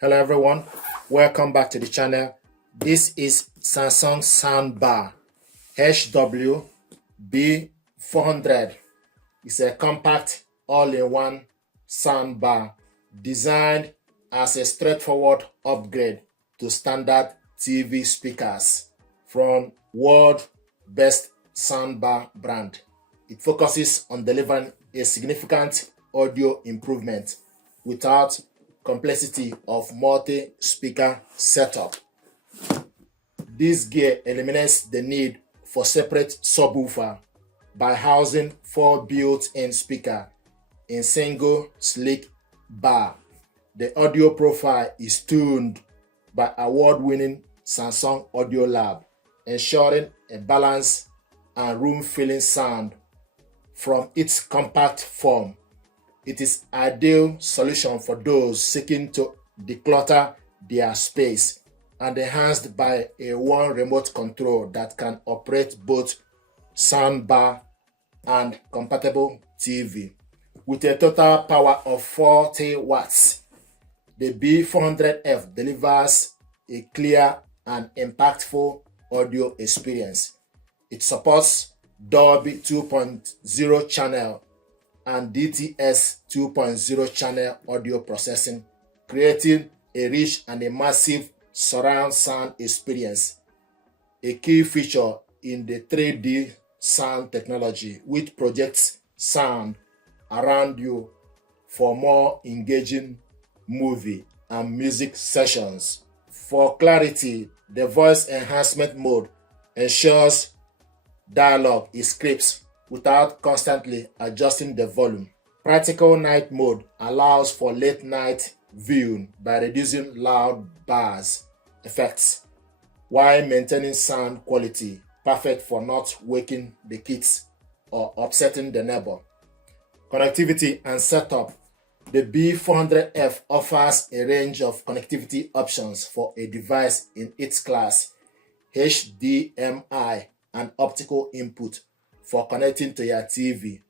Hello everyone, welcome back to the channel. This is Samsung Soundbar HW-B400. It's a compact all-in-one soundbar designed as a straightforward upgrade to standard TV speakers from world best soundbar brand. It focuses on delivering a significant audio improvement without complexity of multi-speaker setup. This gear eliminates the need for separate subwoofer by housing 4 built-in speakers in single sleek bar. The audio profile is tuned by award-winning Samsung Audio Lab, ensuring a balanced and room-filling sound from its compact form. It is an ideal solution for those seeking to declutter their space and enhanced by a one remote control that can operate both soundbar and compatible TV. With a total power of 40 watts, the B400F delivers a clear and impactful audio experience. It supports Dolby 2.0 channel and DTS 2.0 channel audio processing, creating a rich and immersive surround sound experience, a key feature in the 3D sound technology, which projects sound around you for more engaging movie and music sessions. For clarity, the voice enhancement mode ensures dialogue is crisp without constantly adjusting the volume. Practical night mode allows for late night viewing by reducing loud bars effects while maintaining sound quality, perfect for not waking the kids or upsetting the neighbor. Connectivity and setup. The B400F offers a range of connectivity options for a device in its class: HDMI and optical input for connecting to your TV,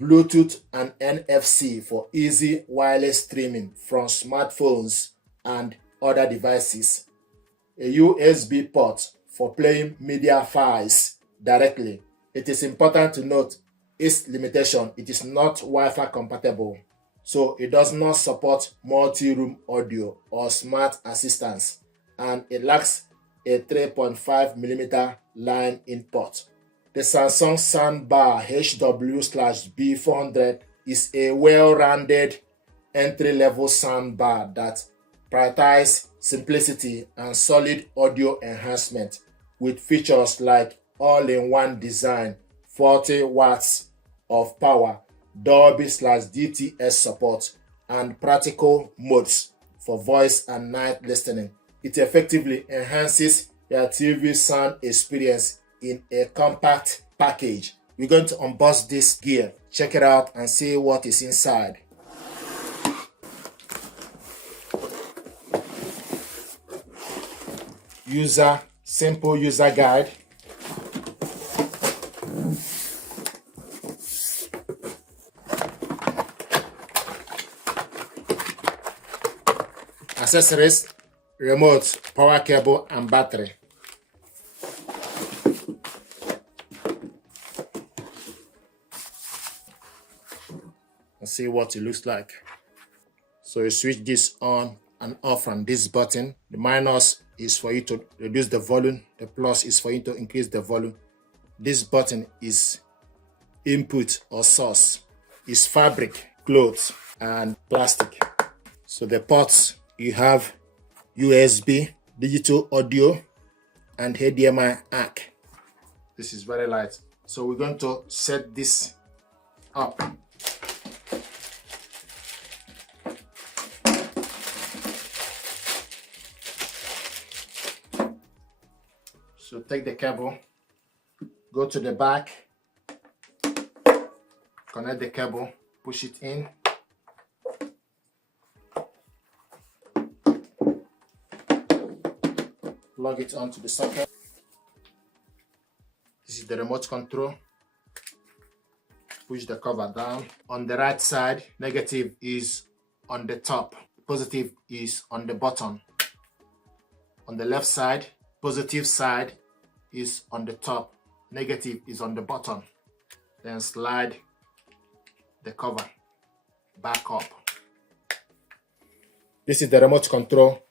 Bluetooth and NFC for easy wireless streaming from smartphones and other devices, a USB port for playing media files directly. It is important to note its limitation: it is not Wi-Fi compatible, so it does not support multi-room audio or smart assistance, and it lacks a 3.5mm line in port. The Samsung Soundbar HW-B400 is a well-rounded entry-level soundbar that prioritizes simplicity and solid audio enhancement with features like all-in-one design, 40 watts of power, Dolby/DTS support, and practical modes for voice and night listening. It effectively enhances your TV sound experience in a compact package. We're going to unbox this gear, check it out and see what is inside. Simple user guide. Accessories: remote, power cable and battery. Let's see what it looks like. So you switch this on and off from this button. The minus is for you to reduce the volume. The plus is for you to increase the volume. This button is input or source. It's fabric, cloth, and plastic. So the ports, you have USB, digital audio, and HDMI ARC. This is very light. So we're going to set this up. So take the cable, go to the back, connect the cable, push it in. Plug it onto the socket. This is the remote control. Push the cover down. On the right side, negative is on the top. positive is on the bottom. On the left side, positive side is on the top, negative is on the bottom. Then slide the cover back up. This is the remote control.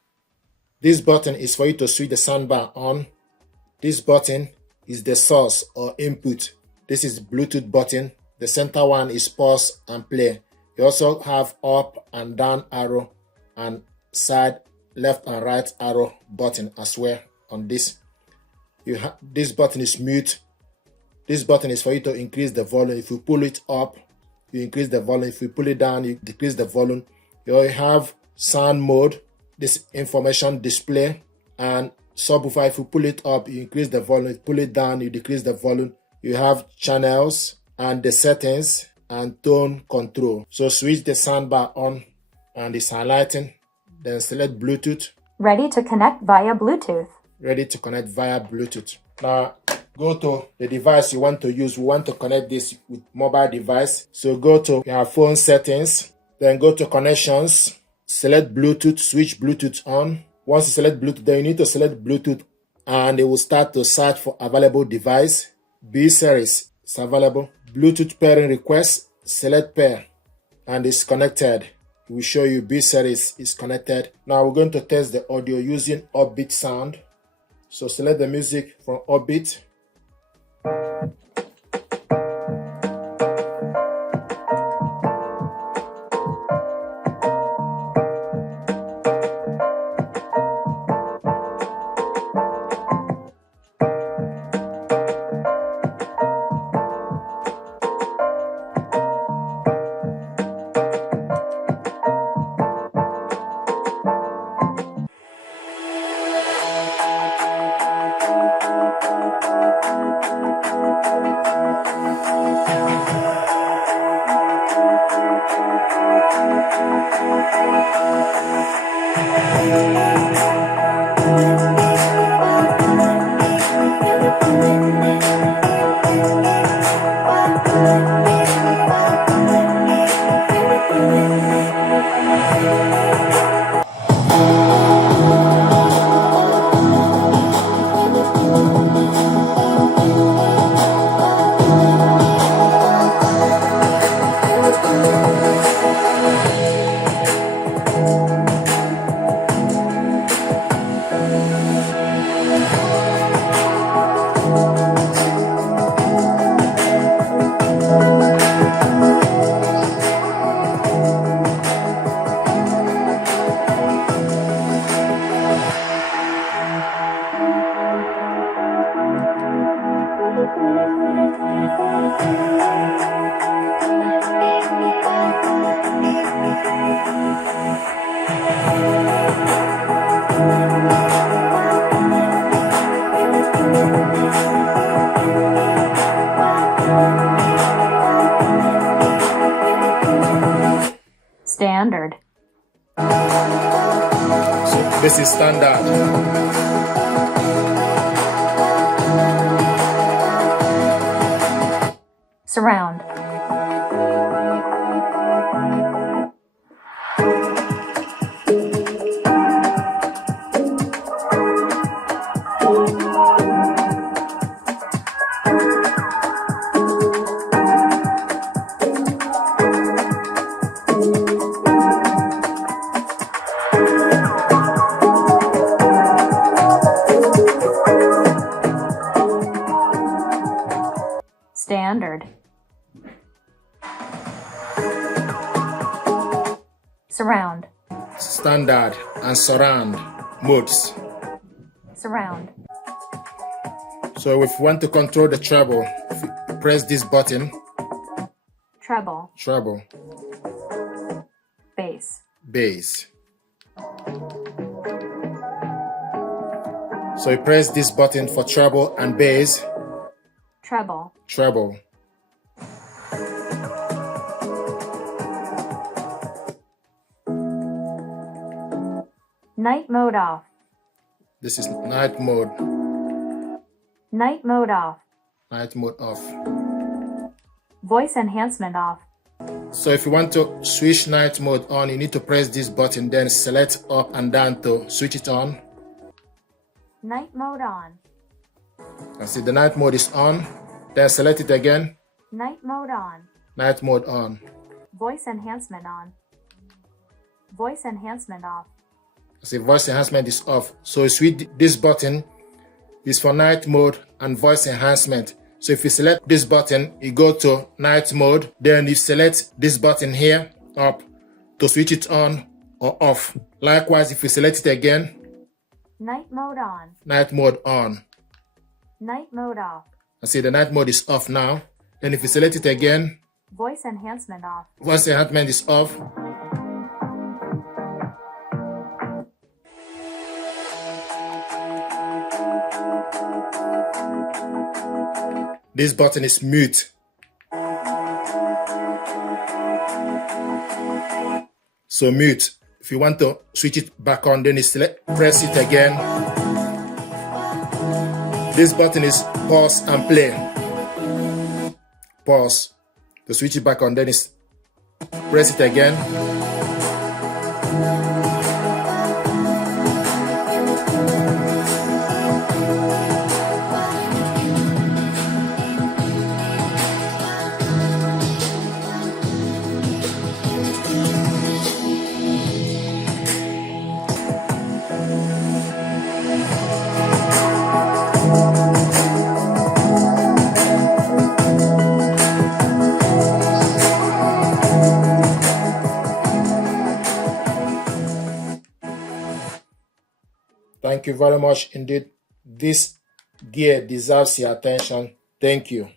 This button is for you to switch the soundbar on. This button is the source or input. This is Bluetooth button. The center one is pause and play. You also have up and down arrow and side left and right arrow button as well on this. This button is mute. This button is for you to increase the volume. If you pull it up, you increase the volume. If you pull it down, you decrease the volume. You have sound mode, this information display, and subwoofer. If you pull it up, you increase the volume. If you pull it down, you decrease the volume. You have channels and the settings and tone control. So switch the soundbar on and it's highlighting. Then select Bluetooth. Ready to connect via Bluetooth. Ready to connect via Bluetooth. Now go to the device you want to use. We want to connect this with mobile device. So go to your phone settings, then go to connections, select Bluetooth, switch Bluetooth on. Once you select Bluetooth, then you need to select Bluetooth and it will start to search for available device. B series is available. Bluetooth pairing request, select pair and it's connected. It will show you B series is connected. Now we're going to test the audio using upbeat sound. So select the music from upbeat. Standard. So this is standard. Surround. Standard. Surround. Standard and surround modes. Surround. So if you want to control the treble, press this button. Treble. Treble. Bass. Bass. So you press this button for treble and bass. Treble. Treble. Night mode off. This is night mode. Night mode off. Night mode off. Voice enhancement off. So if you want to switch night mode on, you need to press this button, then select up and down to switch it on. Night mode on. And see the night mode is on. Then select it again. Night mode on. Night mode on. Voice enhancement on. Voice enhancement off. See, voice enhancement is off. So switch this button is for night mode and voice enhancement. So if you select this button, you go to night mode. Then you select this button here up to switch it on or off. Likewise, if you select it again, Night mode on. night mode on. Night mode off. And see the night mode is off now. Then if you select it again, Voice enhancement off. voice enhancement is off. This button is mute. So mute. If you want to switch it back on, then you select, press it again. This button is pause and play. Pause. To switch it back on, then is press it again. Thank you very much indeed. This gear deserves your attention. Thank you.